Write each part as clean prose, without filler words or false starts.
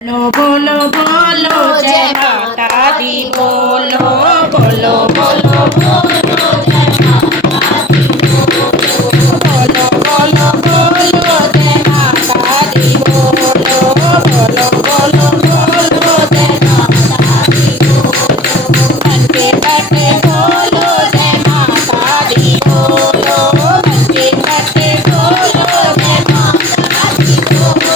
बोलो बोलो बोलो जय माता दी बोलो बोलो बोलो बोलो जय माता दी बोलो बोलो बोलो बोलो जय माता दी बोलो बोलो बोलो बोलो जय माता दी बोलो मन के कटे बोलो जय माता दी बोलो मन के कटे बोलो जय माता दी बोलो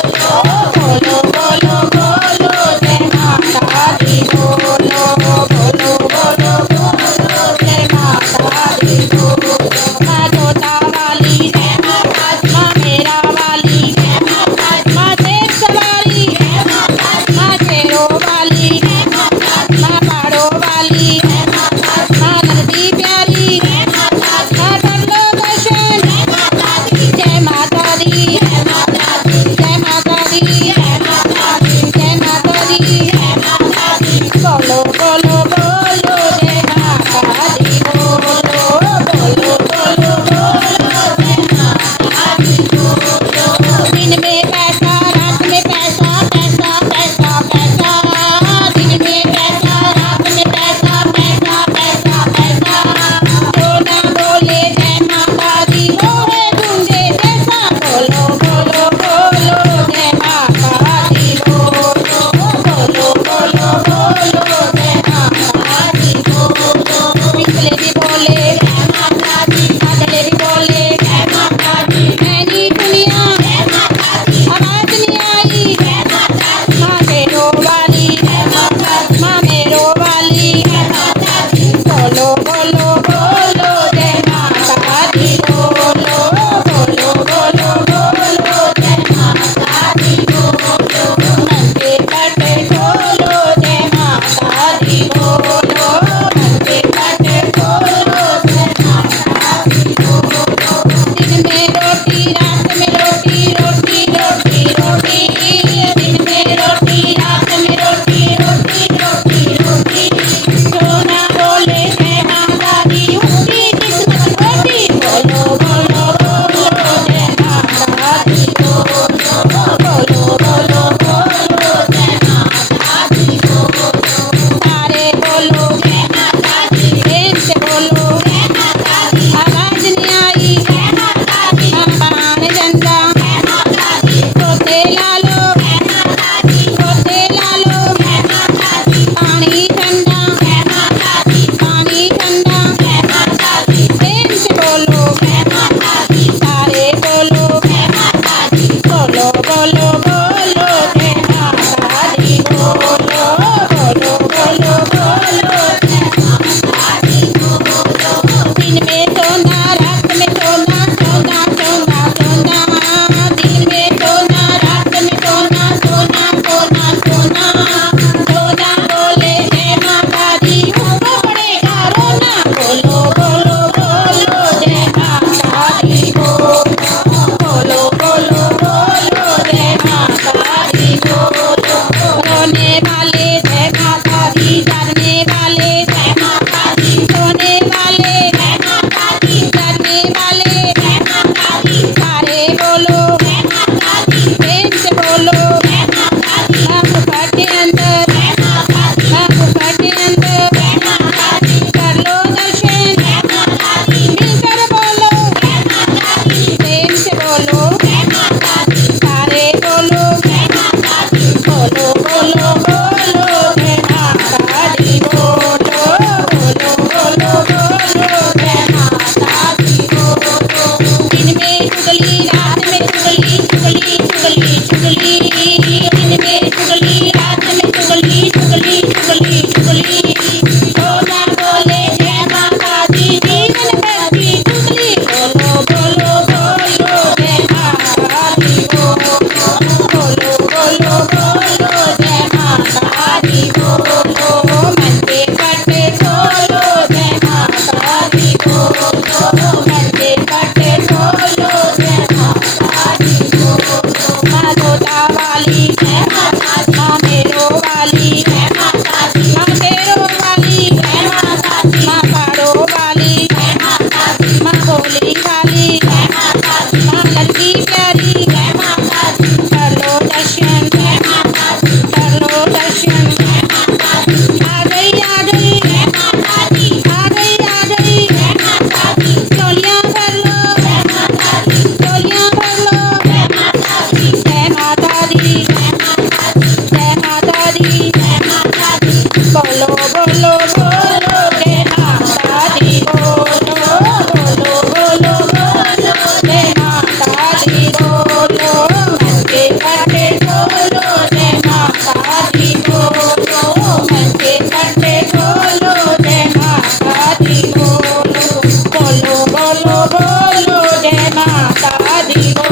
बोलो बोलो बोलो जय माता दी बोलो बोलो बोलो बोलो जय माता दी बोलो माँ जोता वाली जय माता माँ मेरा वाली जय माता माँ शेर सवारी जय माता माँ शेरों वाली जय माता माँ पहाड़ों वाली जय माता माँ नदी प्यारी जय माता माँ कर लो दर्शन जय माता दी जय माता दी जय माता दी जय माता दी जय माता दी जय माता दी जय माता दी बोलो बोलो बोलो जय माता दी बोलो बोलो बोलो बोलो जय माता दी बोलो दिन में पैसा रात में पैसा पैसा पैसा पैसा दिन में पैसा रात में पैसा पैसा पैसा पैसा जो ना बोले जय माता दी होए गूंजे जैसा बोलो बोलो बोलो जय माता दी बोलो बोलो बोलो बोलो जय माता दी बोलो पिछले भी बोले जय माता दी अगले भी बोले जय माता दी मैंने दुनिया जय माता दी आवाज नहीं आई जय माता दी माँ शेरों वाली जय माता दी माँ मेरों वाली जय माता दी बोलो बोलो बोलो जय माता दी बोलो बोलो बोलो बोलो जय माता दी बोलो मन के कटे बोलो जय माता दी बोलो मन के कटे बोलो जय माता दी बोलो दिन में रोटी रात में रोटी रोटी रोटी रोटी दिन में रोटी रात में रोटी रोटी रोटी रोटी जो ना बोले जय माता दी उनकी किस्मत खोटी बोलो बोलो बोलो जय माता दी बोलो बोलो बोलो बोलो जय माता दी बोलो सारे बोलो जय माता दी प्रेम से बोलो जय माता दी आवाज नहीं आई जय माता दी अम्बान झंडा जय माता दी सोते लालो जय माता दी सोते लालो जय माता दी पानी ठंडा जय माता दी पानी ठंडा जय माता दी प्रेम से बोलो जय माता दी सारे बोलो जय माता दी बोलो बोलो बोलो जय माता दी बोलो बोलो बोलो बोलो जय माता दी बोलो दिन में सोना रात में सोना सोना सोना सोना दिन में सोना रात में सोना सोना सोना सोना सोना बोले जय माता दी उनको पड़ेगा रोना बोलो बोलो बोलो जय माता दी बोलो बोलो बोलो बोलो जय माता दी बोलो रोने वाले जय माता दी डरने वाले जय माता दी सोने वाले जय माता दी डरने वाले जय माता दी सारे बोलो जय माता दी प्रेम से बोलो जय माता दी आप फटे अंदर जय माता दी आप फटे अंदर जय माता दी कर लो दर्शन जय माता दी मिलकर बोलो जय माता दी प्रेम से बोलो जय माता दी सारे बोलो जय माता दी बोलो बोलो बोलो जय माता दी बोलो बोलो बोलो बोलो जय माता दी बोलो दिन में चुगली रात में चुगली चुगली चुगली चुगली दिन में चुगली रात में चुगली चुगली चुगली चुगली सोना बोले जय माता दी जीवन भर की चुगली बोलो बोलो बोलो जय माता दी बोलो बोलो बोलो बोलो जय माता दी